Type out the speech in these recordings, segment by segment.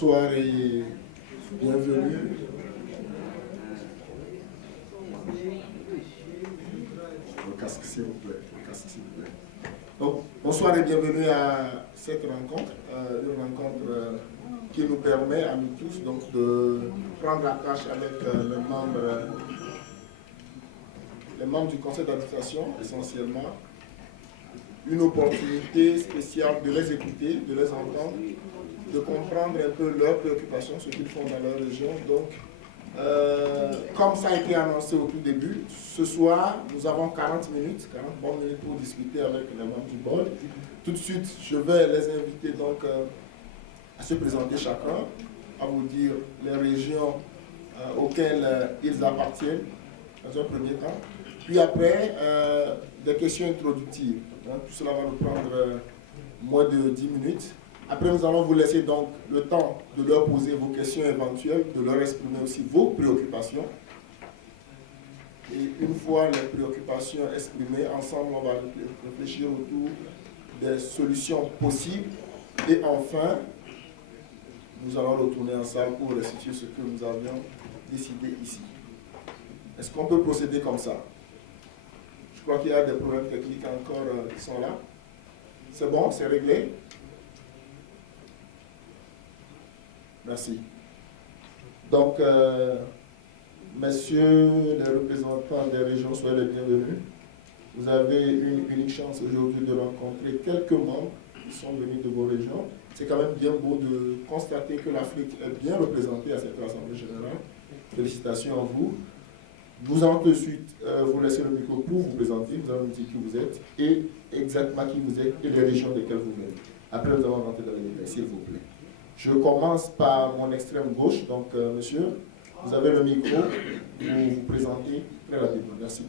Bonsoir et bienvenue. Le casque, s'il vous plaît. Le casque, s'il vous plaît. Donc, bonsoir et bienvenue à cette rencontre, une rencontre qui nous permet à nous tous donc, de prendre la tâche avec les membres du conseil d'administration, essentiellement, une opportunité spéciale de les écouter, de les entendre, de comprendre un peu leurs préoccupations, ce qu'ils font dans leur région. Donc, comme ça a été annoncé au tout début, ce soir, nous avons 40 bonnes minutes pour discuter avec les membres du board. Tout de suite, je vais les inviter donc à se présenter chacun, à vous dire les régions auxquelles ils appartiennent dans un premier temps. Puis après, des questions introductives. Donc, tout cela va nous prendre moins de 10 minutes. Après, nous allons vous laisser donc le temps de leur poser vos questions éventuelles, de leur exprimer aussi vos préoccupations. Et une fois les préoccupations exprimées, ensemble, on va réfléchir autour des solutions possibles. Et enfin, nous allons retourner en salle pour restituer ce que nous avions décidé ici. Est-ce qu'on peut procéder comme ça? Je crois qu'il y a des problèmes techniques encore qui sont là. C'est bon, c'est réglé? Merci. Donc, messieurs les représentants des régions, soyez les bienvenus. Vous avez une unique chance aujourd'hui de rencontrer quelques membres qui sont venus de vos régions. C'est quand même bien beau de constater que l'Afrique est bien représentée à cette Assemblée générale. Félicitations à vous. Nous allons tout de suite vous laisser le micro pour vous présenter. Nous allons nous dire qui vous êtes et exactement qui vous êtes et les régions desquelles vous venez. Après, nous allons rentrer dans les détails, s'il vous plaît. Je commence par mon extrême gauche. Donc, monsieur, vous avez le micro pour vous présenter très rapidement. Merci.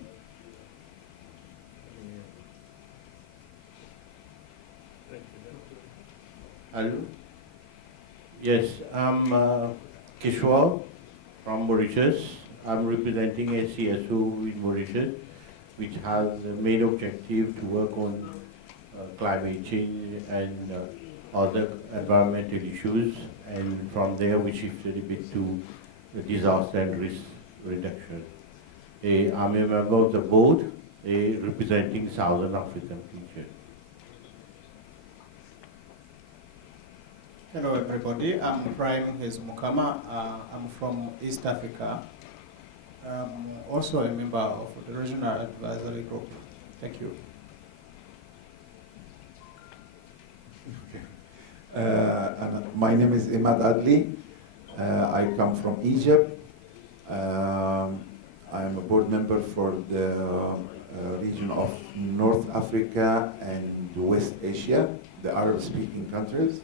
Hello. Yes, I'm Kishore from Mauritius. I'm representing a CSO in Mauritius, which has the main objective to work on climate change and other environmental issues, and from there we shifted a bit to disaster and risk reduction. I'm a member of the board representing Southern African region. Hello everybody, I'm Prime Hezumukama. I'm from East Africa. I'm also a member of the Regional Advisory Group. Thank you. My name is Imad Adli. I come from Egypt. I am a board member for the region of North Africa and West Asia, the Arab-speaking countries.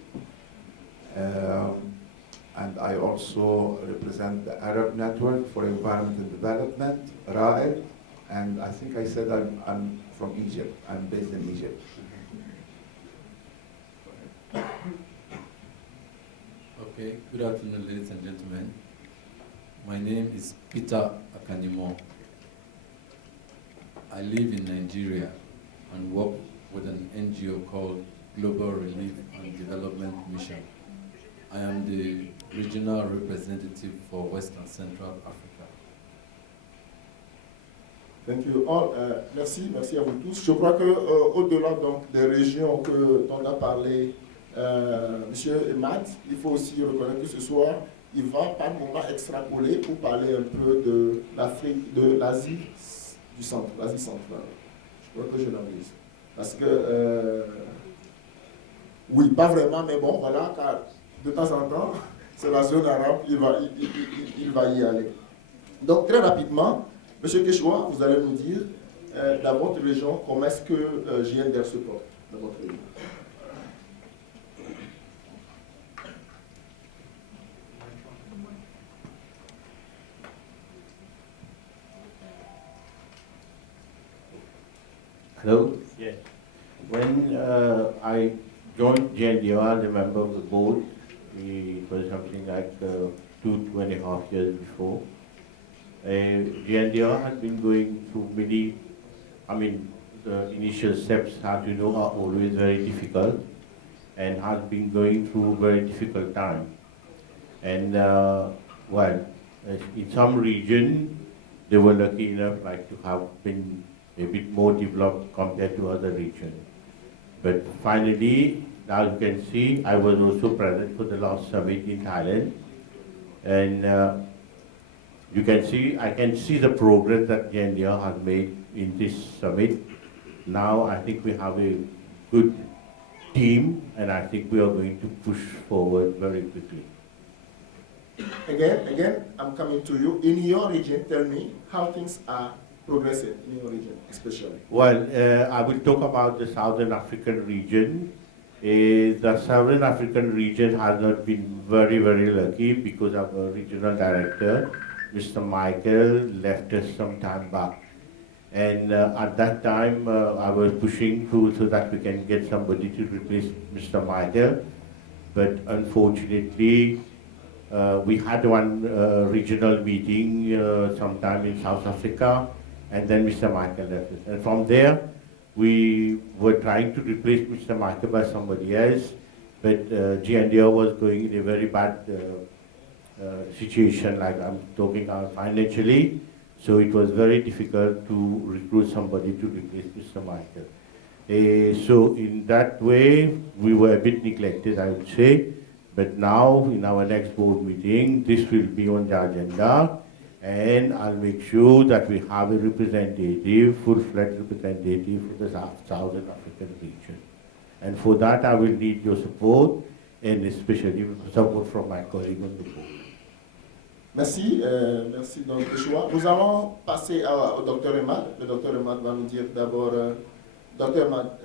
And I also represent the Arab Network for Environment and Development, RAED, and I think I said I'm from Egypt. I'm based in Egypt. Okay, good afternoon, ladies and gentlemen. My name is Peter Akanimo. I live in Nigeria and work with an NGO called Global Relief and Development Mission. I am the regional representative for West and Central Africa. Thank you all. Merci à vous tous. Je crois que au-delà donc des régions dont on a parlé, Monsieur Emad, il faut aussi reconnaître que ce soir, il va par moment extrapoler pour parler un peu de l'Afrique, de l'Asie du centre, l'Asie centrale. Je crois que je l'avise. Parce que, oui, pas vraiment, mais bon, voilà, car de temps en temps, c'est la zone arabe, il va y aller. Donc, très rapidement, Monsieur Keshwa, vous allez nous dire, dans votre région, comment est-ce que GNDR se porte dans votre région? Hello? Yes. When I joined GNDR as a member of the board, it was something like 2.5 years before. GNDR has been going through many, the initial steps, as you know, are always very difficult and has been going through a very difficult time. And well, in some region, they were lucky enough like to have been a bit more developed compared to other regions. But finally, now you can see, I was also present for the last summit in Thailand. And you can see, I can see the progress that GNDR has made in this summit. Now I think we have a good team, and I think we are going to push forward very quickly. Again, I'm coming to you. In your region, tell me how things are progressing in your region, especially. Well, I will talk about the Southern African region. The Southern African region has not been very, very lucky because our regional director, Mr. Michael, left us some time back. And at that time, I was pushing so that we can get somebody to replace Mr. Michael. But unfortunately, we had one regional meeting sometime in South Africa, and then Mr. Michael left us. And from there, we were trying to replace Mr. Michael by somebody else, but GNDR was going in a very bad situation, like I'm talking about financially. So it was very difficult to recruit somebody to replace Mr. Michael. So in that way, we were a bit neglected, I would say. But now, in our next board meeting, this will be on the agenda, and I'll make sure that we have a representative, full-fledged representative for the Southern African region. And for that, I will need your support, and especially support from my colleague on the board. Merci, merci donc Joshua. Nous allons passer au Dr. Emad. Le Dr. Emad va nous dire d'abord, Dr. Emad,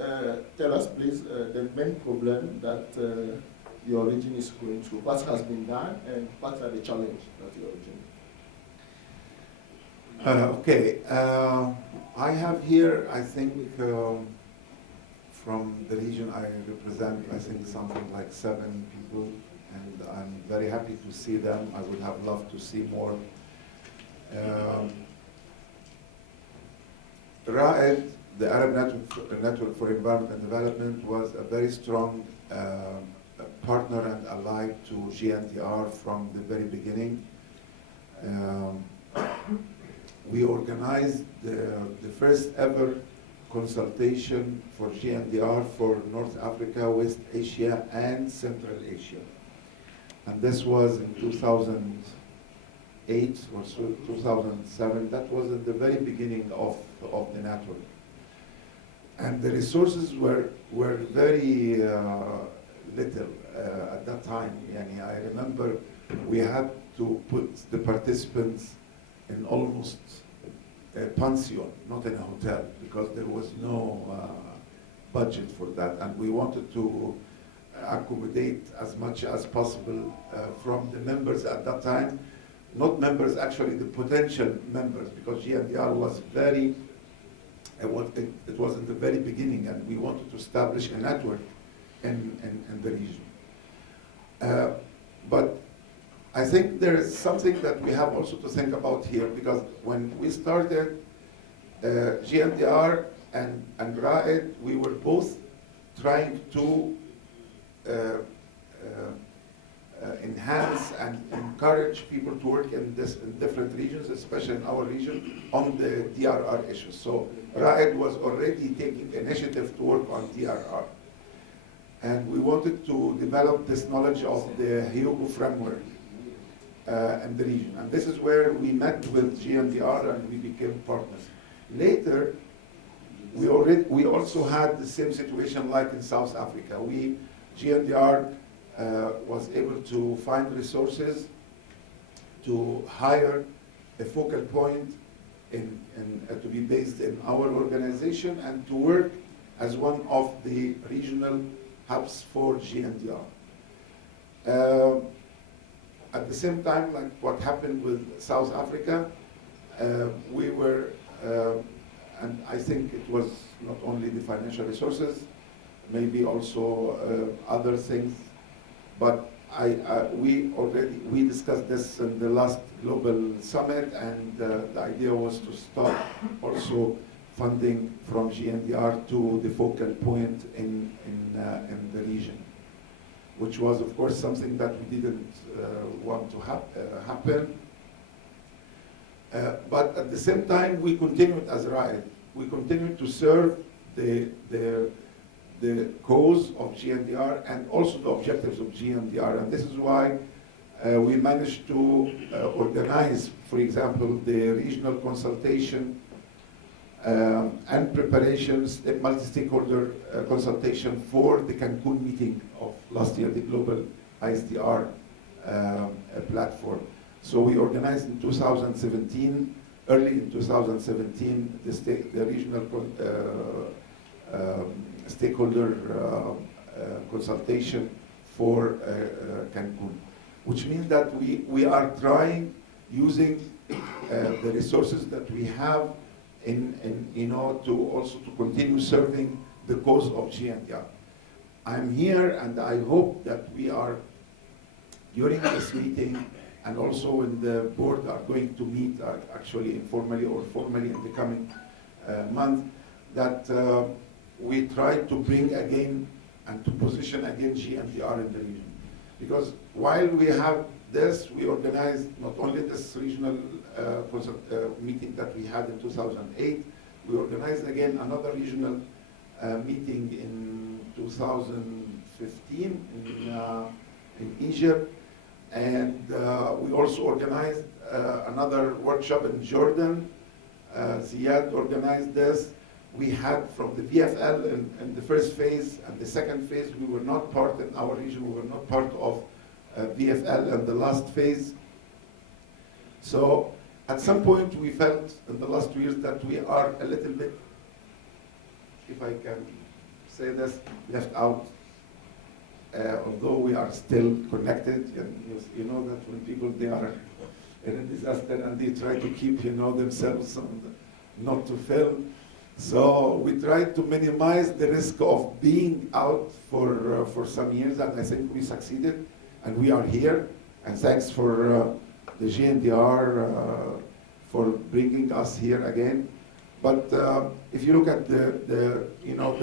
tell us please the main problem that your region is going through. What has been done and what are the challenges that your region? Okay, I have here, I think, from the region I represent, I think something like 7 people, and I'm very happy to see them. I would have loved to see more. RAED, the Arab Network for Environment and Development, was a very strong partner and ally to GNDR from the very beginning. We organized the first ever consultation for GNDR for North Africa, West Asia, and Central Asia. And this was in 2008 or so, 2007. That was at the very beginning of the network. And the resources were very little at that time. Yani I remember we had to put the participants in almost a pension, not in a hotel, because there was no budget for that. And we wanted to accommodate as much as possible from the members at that time. Not members, actually the potential members, because GNDR was very, it was in the very beginning, and we wanted to establish a network in the region. But I think there is something that we have also to think about here, because when we started GNDR and RAED, we were both trying to enhance and encourage people to work in different regions, especially in our region, on the DRR issues. So RAED was already taking initiative to work on DRR. And we wanted to develop this knowledge of the Hyogo framework in the region. And this is where we met with GNDR and we became partners. Later, we also had the same situation like in South Africa. GNDR was able to find resources to hire a focal point to be based in our organization and to work as one of the regional hubs for GNDR. At the same time, like what happened with South Africa, we were, and I think it was not only the financial resources, maybe also other things, but we discussed this in the last global summit, and the idea was to start also funding from GNDR to the focal point in the region. which was, of course, something that we didn't want to happen. But at the same time, we continued as RAID. We continued to serve the cause of GNDR and also the objectives of GNDR. And this is why we managed to organize, for example, the regional consultation and preparations, the multi-stakeholder consultation for the Cancun meeting of last year, the global ISDR platform. So we organized in 2017, early in 2017, the regional stakeholder consultation for Cancun, which means that we are trying, using the resources that we have to also to continue serving the cause of GNDR. I'm here and I hope that we are, during this meeting, and also when the board are going to meet actually informally or formally in the coming month, that we try to bring again and to position again GNDR in the region. Because while we have this, we organized not only this regional meeting that we had in 2008, we organized again another regional meeting in 2015 in Egypt. And we also organized another workshop in Jordan. Ziad organized this. We had from the VFL in the first phase and the second phase, we were not part in our region, we were not part of VFL in the last phase. So at some point we felt in the last 2 years that we are a little bit, if I can say this, left out. Although we are still connected, and you know that when people, they are in a disaster and they try to keep, themselves not to fail. So we try to minimize the risk of being out for some years, and I think we succeeded, and we are here. And thanks for the GNDR for bringing us here again. But if you look at the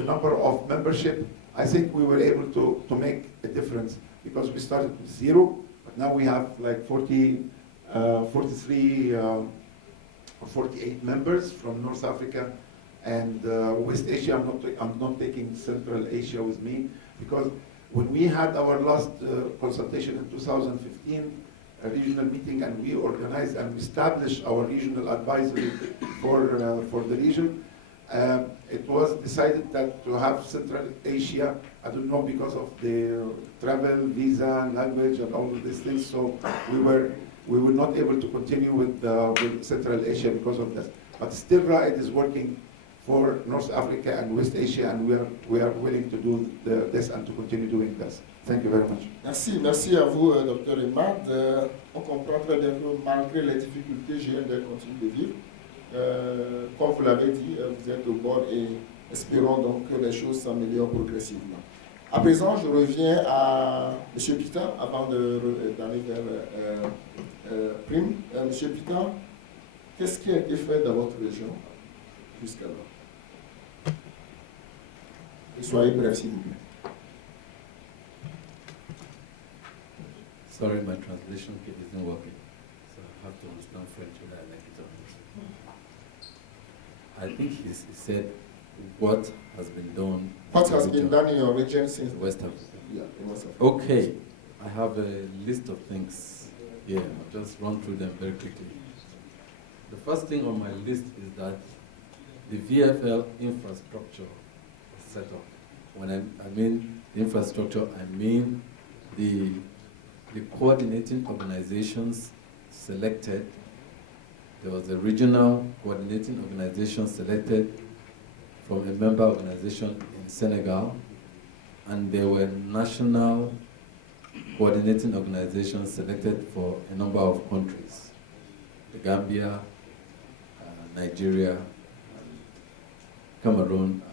number of membership, I think we were able to make a difference because we started with 0, but now we have like 43 or 48 members from North Africa and West Asia. I'm not taking Central Asia with me because when we had our last consultation in 2015, a regional meeting, and we organized and we established our regional advisory for the region. It was decided that to have Central Asia, I don't know, because of the travel, visa, language, and all of these things. So we were not able to continue with Central Asia because of that. But still, RAID is working for North Africa and West Asia, and we are willing to do this and to continue doing this. Thank you very much. Merci à vous, Dr. Emad. On comprend très bien que malgré les difficultés, GNDR continue de vivre. Comme vous l'avez dit, vous êtes au bord et espérons donc que les choses s'améliorent progressivement. À présent, je reviens à M. Pita avant d'aller vers Prime. M. Pita, qu'est-ce qui a été fait dans votre région jusqu'alors? Et soyez bref, s'il vous plaît. Sorry, my translation kit isn't working, so I have to understand French whether I like it or not. I think he said what has been done. What has been done in your region since West Africa? Yeah, in West Africa. Okay, I have a list of things here. I'll just run through them very quickly. The first thing on my list is that the VFL infrastructure was set up. When I mean infrastructure, I mean the coordinating organizations selected. There was a regional coordinating organization selected from a member organization in Senegal, and there were national coordinating organizations selected for a number of countries: the Gambia, Nigeria, Cameroon,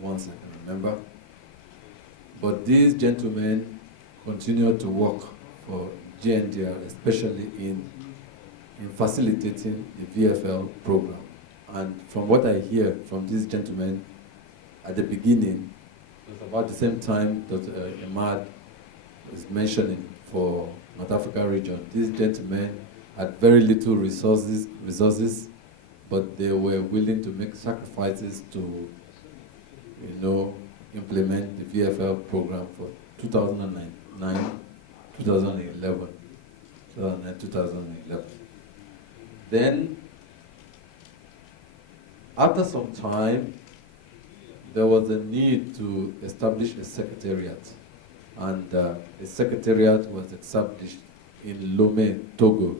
once I can remember. But these gentlemen continued to work for GNDR, especially in facilitating the VFL program. And from what I hear from these gentlemen, at the beginning, it was about the same time that Emad is mentioning for North Africa region. These gentlemen had very little resources, but they were willing to make sacrifices to, implement the VFL program for 2009, 2011. Then, after some time, there was a need to establish a secretariat. And a secretariat was established in Lomé, Togo.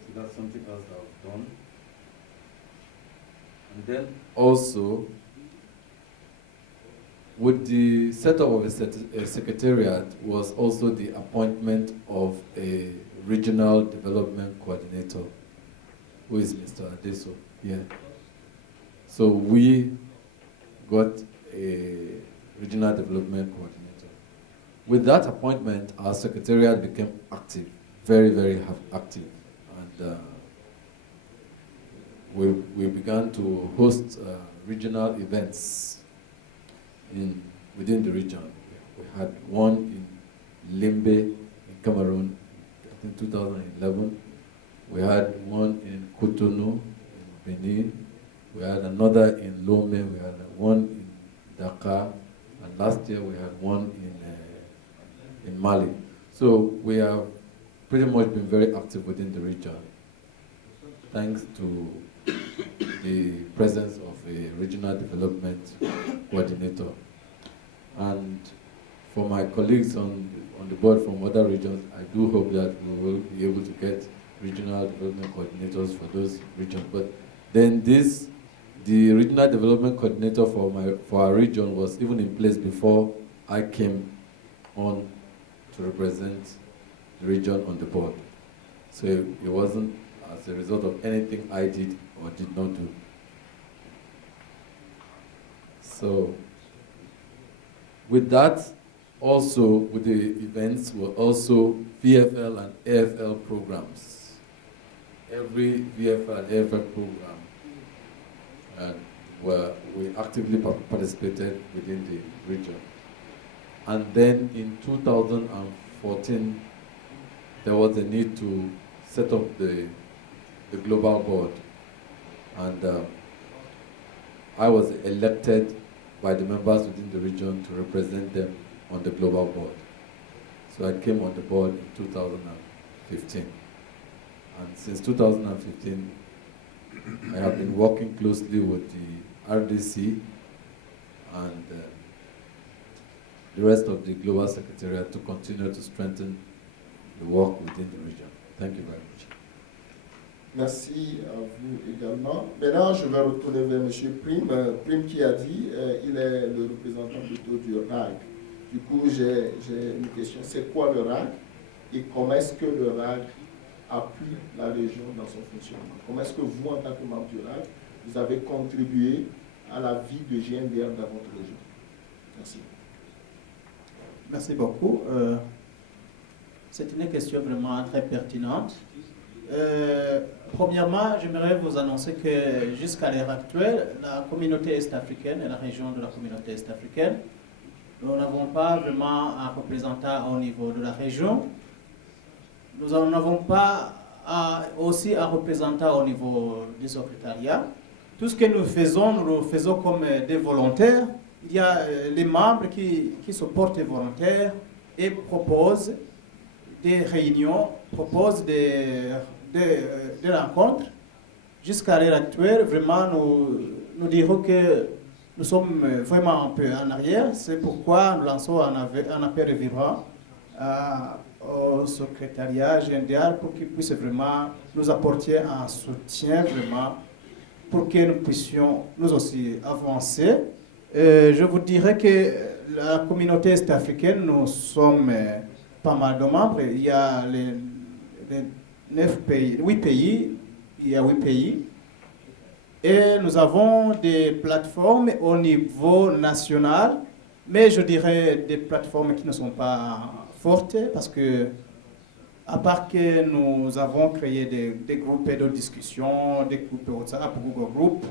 So that's something else that I've done. And then also, with the setup of a secretariat was also the appointment of a regional development coordinator, who is Mr. Adeso here. So we got a regional development coordinator. With that appointment, our secretariat became active, very, very active. And we began to host regional events within the region. We had one in Limbe, in Cameroon, in 2011. We had one in Cotonou, in Benin. We had another in Lomé. We had one in Dakar. And last year we had one in Mali. So we have pretty much been very active within the region, thanks to the presence of a regional development coordinator. And for my colleagues on the board from other regions, I do hope that we will be able to get regional development coordinators for those regions. But then the regional development coordinator for our region was even in place before I came on to represent the region on the board. So it wasn't as a result of anything I did or did not do. So with that, also with the events were also VFL and AFL programs. Every VFL and AFL program we actively participated within the region. And then in 2014, there was a need to set up the global board. And I was elected by the members within the region to represent them on the global board. So I came on the board in 2015. And since 2015, I have been working closely with the RDC and the rest of the Global Secretariat to continue to strengthen the work within the region. Thank you very much. Merci à vous également. Maintenant, je vais retourner vers M. Prime. Prime qui a dit il est le représentant plutôt du RAG. Du coup, j'ai une question. C'est quoi le RAG et comment est-ce que le RAG appuie la région dans son fonctionnement? Comment est-ce que vous, en tant que membre du RAG, vous avez contribué à la vie de GNDR dans votre région? Merci. Merci beaucoup. C'est une question vraiment très pertinente. Premièrement, j'aimerais vous annoncer que jusqu'à l'heure actuelle, la communauté est-africaine et la région de la communauté est-africaine, nous n'avons pas vraiment un représentant au niveau de la région. Nous n'avons pas aussi un représentant au niveau du secrétariat. Tout ce que nous le faisons comme des volontaires. Il y a les membres qui se portent volontaires et proposent des réunions, proposent des rencontres. Jusqu'à l'heure actuelle, vraiment, nous dirons que nous sommes vraiment un peu en arrière. C'est pourquoi nous lançons un appel vibrant au secrétariat GNDR pour qu'il puisse vraiment nous apporter un soutien vraiment pour que nous puissions nous aussi avancer. Je vous dirais que la communauté est-africaine, nous sommes pas mal de membres. Il y a les 8 pays. Il y a 8 pays. Et nous avons des plateformes au niveau national, mais je dirais des plateformes qui ne sont pas fortes parce que, à part que nous avons créé des groupes de discussion, des groupes WhatsApp, Google Group,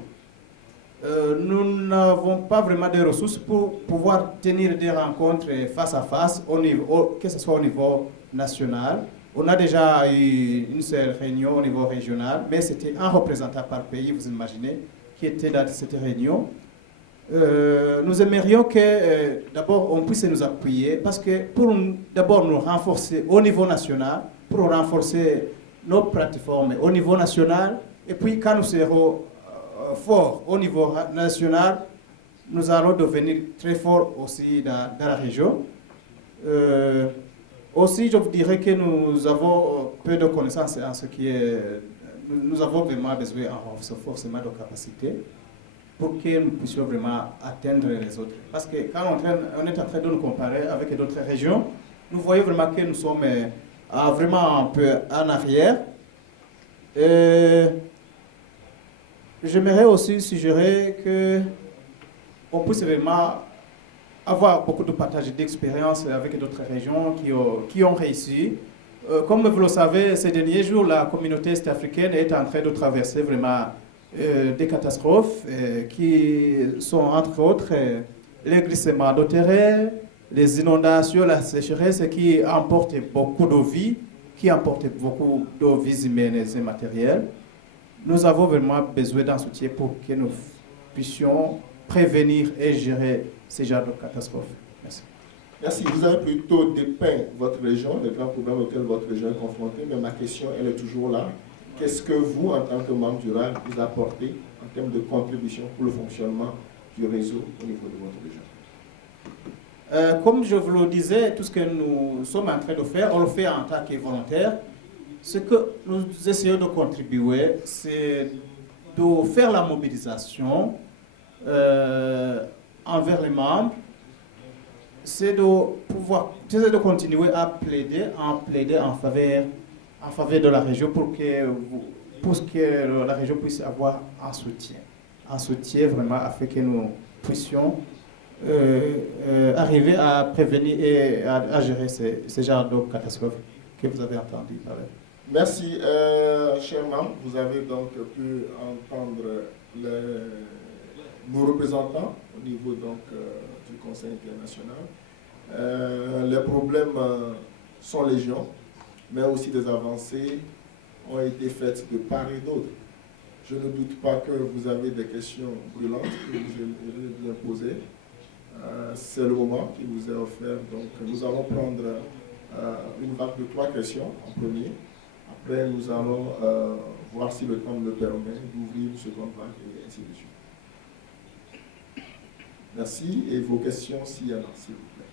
nous n'avons pas vraiment de ressources pour pouvoir tenir des rencontres face à face, que ce soit au niveau national. On a déjà eu une seule réunion au niveau régional, mais c'était un représentant par pays, vous imaginez, qui était dans cette réunion. Nous aimerions que d'abord on puisse nous appuyer, parce que pour d'abord nous renforcer au niveau national, pour renforcer nos plateformes au niveau national, et puis quand nous serons forts au niveau national, nous allons devenir très forts aussi dans la région. Aussi, je vous dirais que nous avons peu de connaissances en ce qui est... Nous avons vraiment besoin d'un renforcement de capacité pour que nous puissions vraiment atteindre les autres. Parce que quand on est en train de nous comparer avec d'autres régions, nous voyons vraiment que nous sommes vraiment un peu en arrière. J'aimerais aussi suggérer qu'on puisse vraiment avoir beaucoup de partage d'expériences avec d'autres régions qui ont réussi. Comme vous le savez, ces derniers jours, la communauté est-africaine est en train de traverser vraiment des catastrophes qui sont entre autres les glissements de terrain, les inondations, la sécheresse qui emportent beaucoup de vies, qui emportent beaucoup de vies humaines et matérielles. Nous avons vraiment besoin d'un soutien pour que nous puissions prévenir et gérer ces genres de catastrophes. Merci. Merci. Vous avez plutôt dépeint votre région, les grands problèmes auxquels votre région est confrontée, mais ma question, elle est toujours là. Qu'est-ce que vous, en tant que membre du RAC, vous apportez en termes de contribution pour le fonctionnement du réseau au niveau de votre région? Comme je vous le disais, tout ce que nous sommes en train de faire, on le fait en tant que volontaire. Ce que nous essayons de contribuer, c'est de faire la mobilisation envers les membres, c'est de continuer à plaider en faveur de la région pour que la région puisse avoir un soutien vraiment afin que nous puissions arriver à prévenir et à gérer ces genres de catastrophes que vous avez entendu parler. Merci, chers membres. Vous avez donc pu entendre nos représentants au niveau donc, du Conseil international. Les problèmes sont légion, mais aussi des avancées ont été faites de part et d'autre. Je ne doute pas que vous avez des questions brûlantes que vous aimeriez bien poser. C'est le moment qui vous est offert. Donc, nous allons prendre une vague de 3 questions en premier. Après, nous allons voir si le temps me le permet d'ouvrir une seconde vague et ainsi de suite. Merci. Et vos questions, s'il y en a, s'il vous plaît.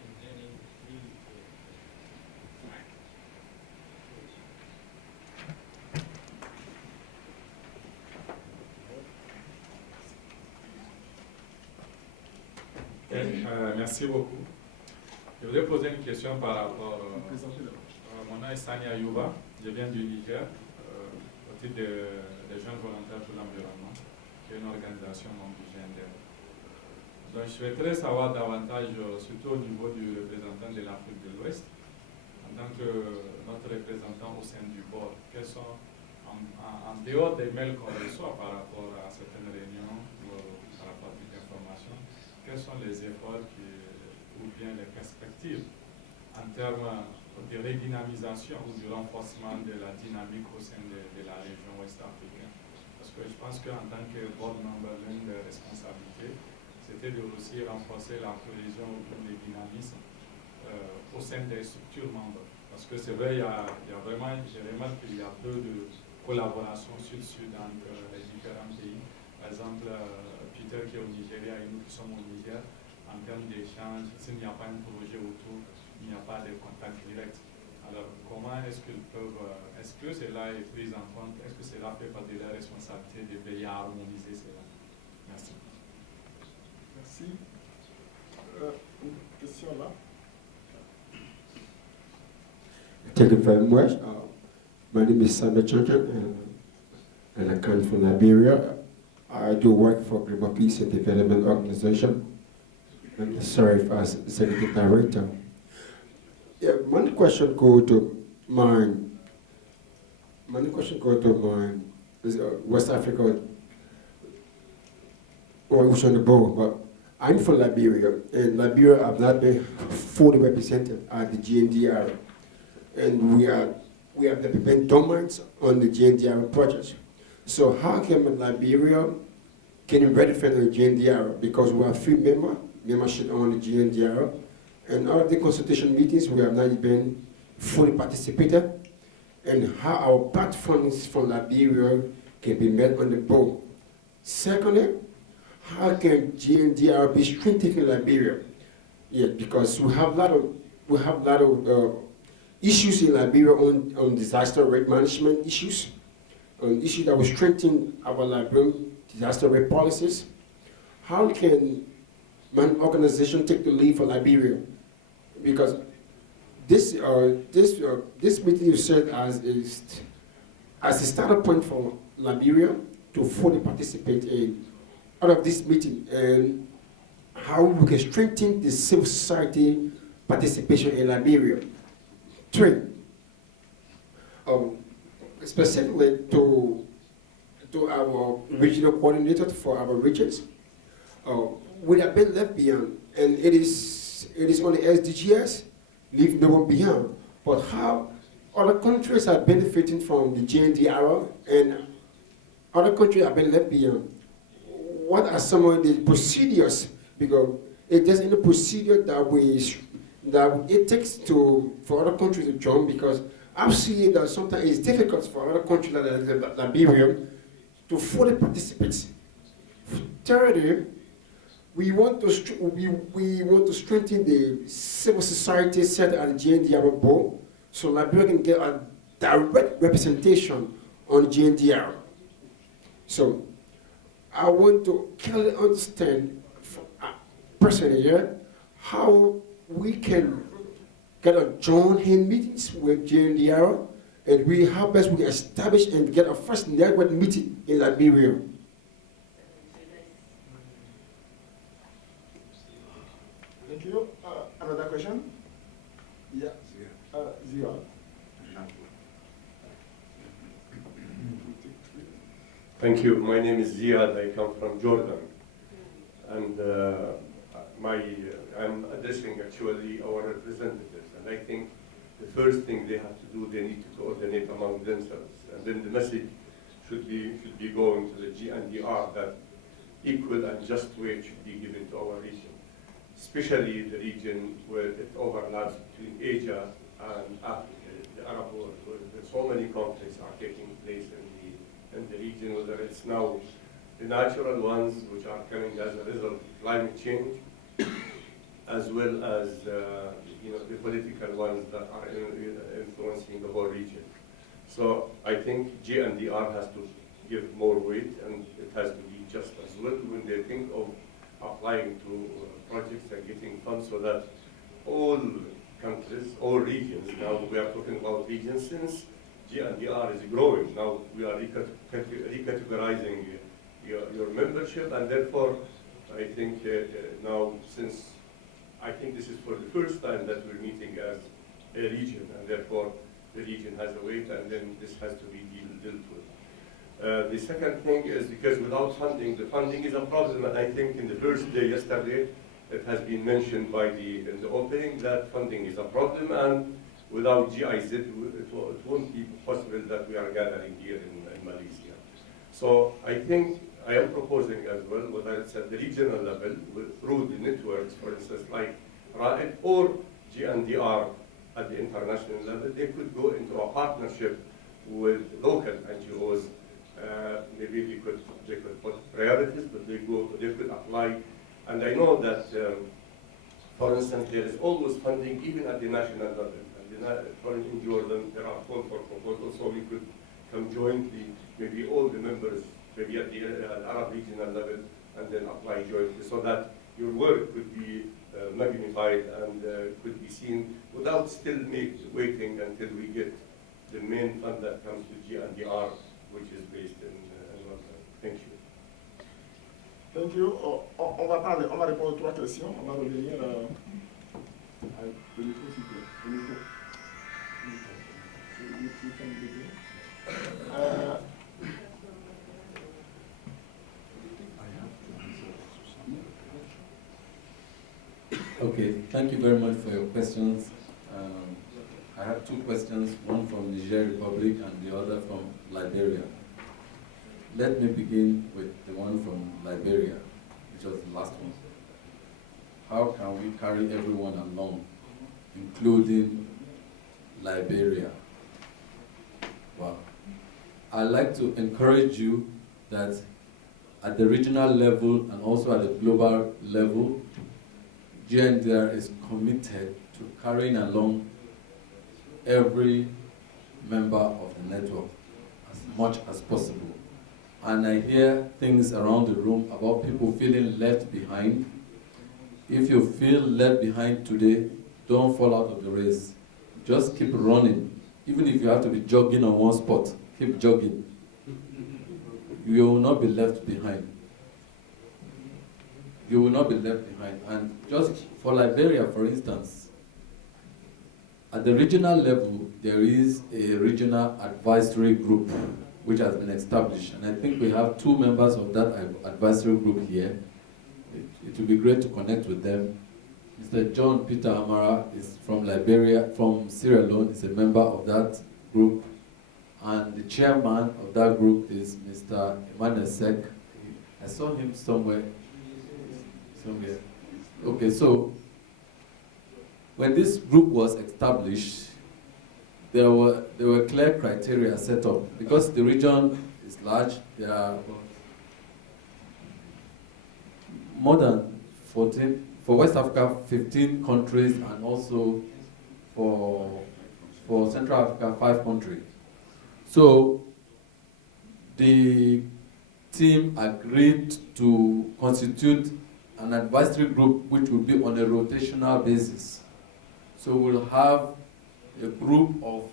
Merci beaucoup. Je voudrais poser une question par rapport mon nom est Sani Ayouba, je viens du Niger, au titre des Jeunes Volontaires pour l'Environnement, qui est une organisation membre du GNDR. Donc je souhaiterais savoir davantage, surtout au niveau du représentant de l'Afrique de l'Ouest, en tant que notre représentant au sein du board, quels sont, en dehors des mails qu'on reçoit par rapport à certaines réunions, par rapport à cette information, quels sont les efforts ou bien les perspectives en termes de redynamisation ou du renforcement de la dynamique au sein de la région ouest-africaine. Parce que je pense qu'en tant que board member, l'une des responsabilités, c'était de aussi renforcer la cohésion ou le dynamisme au sein des structures membres. Parce que c'est vrai, il y a vraiment, je remarque qu'il y a peu de collaboration sud-sud entre les différents pays. Par exemple, Peter qui est au Nigeria et nous qui sommes au Niger, en termes d'échange, s'il n'y a pas un projet autour, il n'y a pas de contact direct. Alors, comment est-ce qu'ils peuvent, est-ce que cela est pris en compte, est-ce que cela fait partie de la responsabilité de veiller à harmoniser cela? Merci. Merci. Une question là. Thank you very much. My name is Sandra Chanjan, and I come from Liberia. I do work for Global Peace and Development Organization. And serve as executive director. Yeah, one question go to mind. West Africa. or who's on the board, but I'm from Liberia, and Liberia have not been fully represented at the GNDR, and we have never been dormant on the GNDR project. So how can Liberia can ratify the GNDR? Because we have few membership on the GNDR, and all of the consultation meetings we have not been fully participated, and how our platforms from Liberia can be met on the board. Secondly, how can GNDR be strengthened in Liberia? Yeah, because we have a lot of issues in Liberia on disaster rate management issues, on issues that will strengthen our Liberian disaster rate policies. How can an organization take the lead for Liberia? Because this meeting you said as a starting point for Liberia to fully participate in all of this meeting, and how we can strengthen the civil society participation in Liberia. Three, specifically to our regional coordinator for our regions, we have been left behind, and it is on the SDGs, leave no one behind. But how other countries are benefiting from the GNDR and other countries have been left behind? What are some of the procedures? Because it is in the procedure that it takes for other countries to join, because I've seen that sometimes it's difficult for other countries like Liberia to fully participate. Thirdly, we want to strengthen the civil society set at the GNDR board, so Liberia can get a direct representation on GNDR. So I want to clearly understand, personally here, how we can get a joint hand meetings with GNDR, and how best we can establish and get a first network meeting in Liberia. Thank you. Another question? Yeah. Zia. Thank you. My name is Ziad. I come from Jordan. And I'm addressing actually our representatives. And I think the first thing they have to do, they need to coordinate among themselves. And then the message should be going to the GNDR that equal and just wage should be given to our region, especially the region where it overlaps between Asia and Africa, the Arab world, where so many conflicts are taking place in the region, whether it's now the natural ones which are coming as a result of climate change, as well as the political ones that are influencing the whole region. So I think GNDR has to give more weight, and it has to be just as well when they think of applying to projects and getting funds, so that all countries, all regions, now we are talking about regions since GNDR is growing. Now we are recategorizing your membership, and therefore I think now, since I think this is for the first time that we're meeting as a region, and therefore the region has a weight, and then this has to be dealt with. The second thing is, because without funding, the funding is a problem, and I think in the first day yesterday, it has been mentioned in the opening that funding is a problem, and without GIZ, it won't be possible that we are gathering here in Malaysia. So I think I am proposing as well, whether it's at the regional level, through the networks, for instance, like RAID or GNDR at the international level, they could go into a partnership with local NGOs. Maybe they could put priorities, but they could apply. And I know that, for instance, there is always funding even at the national level. And in Jordan, there are calls for proposals, so we could come jointly, maybe all the members, maybe at the Arab regional level, and then apply jointly, so that your work could be magnified and could be seen without still waiting until we get the main fund that comes to GNDR, which is based in London. Thank you. Thank you. On va répondre aux trois questions. On va revenir avec le micro, s'il vous plaît. Le micro. Okay, thank you very much for your questions. I have two questions, one from Niger Republic and the other from Liberia. Let me begin with the one from Liberia, which was the last one. How can we carry everyone along, including Liberia? Well, I'd like to encourage you that at the regional level and also at the global level, GNDR is committed to carrying along every member of the network as much as possible. And I hear things around the room about people feeling left behind. If you feel left behind today, don't fall out of the race. Just keep running. Even if you have to be jogging on one spot, keep jogging. You will not be left behind. You will not be left behind. And just for Liberia, for instance, at the regional level, there is a regional advisory group which has been established. And I think we have 2 members of that advisory group here. It would be great to connect with them. Mr. John Peter Amara is from Liberia, from Sierra Leone, is a member of that group. And the chairman of that group is Mr. Emmanuel Sek. I saw him somewhere. Okay, so when this group was established, there were clear criteria set up. Because the region is large, there are more than 14, for West Africa, 15 countries, and also for Central Africa, 5 countries. So the team agreed to constitute an advisory group which will be on a rotational basis. So we'll have a group of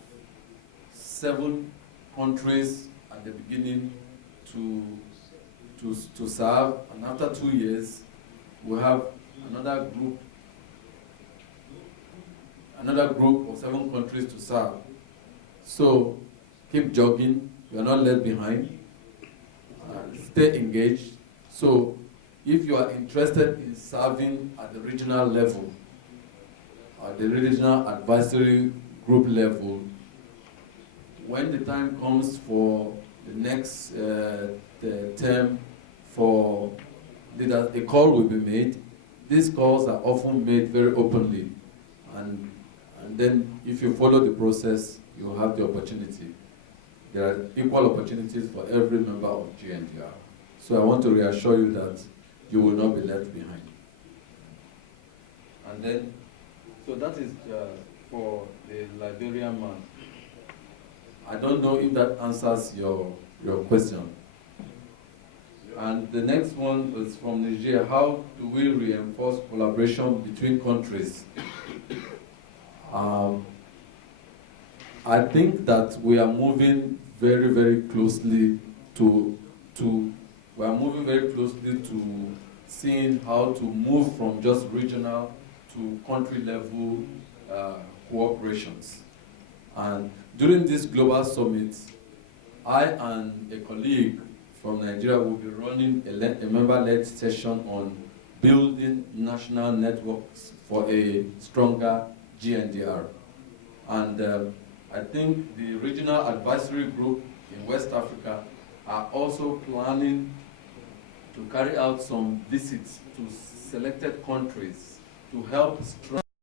7 countries at the beginning to serve, and after 2 years, we'll have another group of 7 countries to serve. So keep jogging, you are not left behind, stay engaged. So if you are interested in serving at the regional level, at the regional advisory group level, when the time comes for the next term for leaders, a call will be made. These calls are often made very openly, and then if you follow the process, you will have the opportunity. There are equal opportunities for every member of GNDR. So I want to reassure you that you will not be left behind. And then, so that is for the Liberian man. I don't know if that answers your question. And the next one is from Nigeria. How do we reinforce collaboration between countries? I think that we are moving very, very closely to seeing how to move from just regional to country level cooperations. And during this global summit, I and a colleague from Nigeria will be running a member-led session on building national networks for a stronger GNDR. And I think the regional advisory group in West Africa are also planning to carry out some visits to selected countries to help strengthen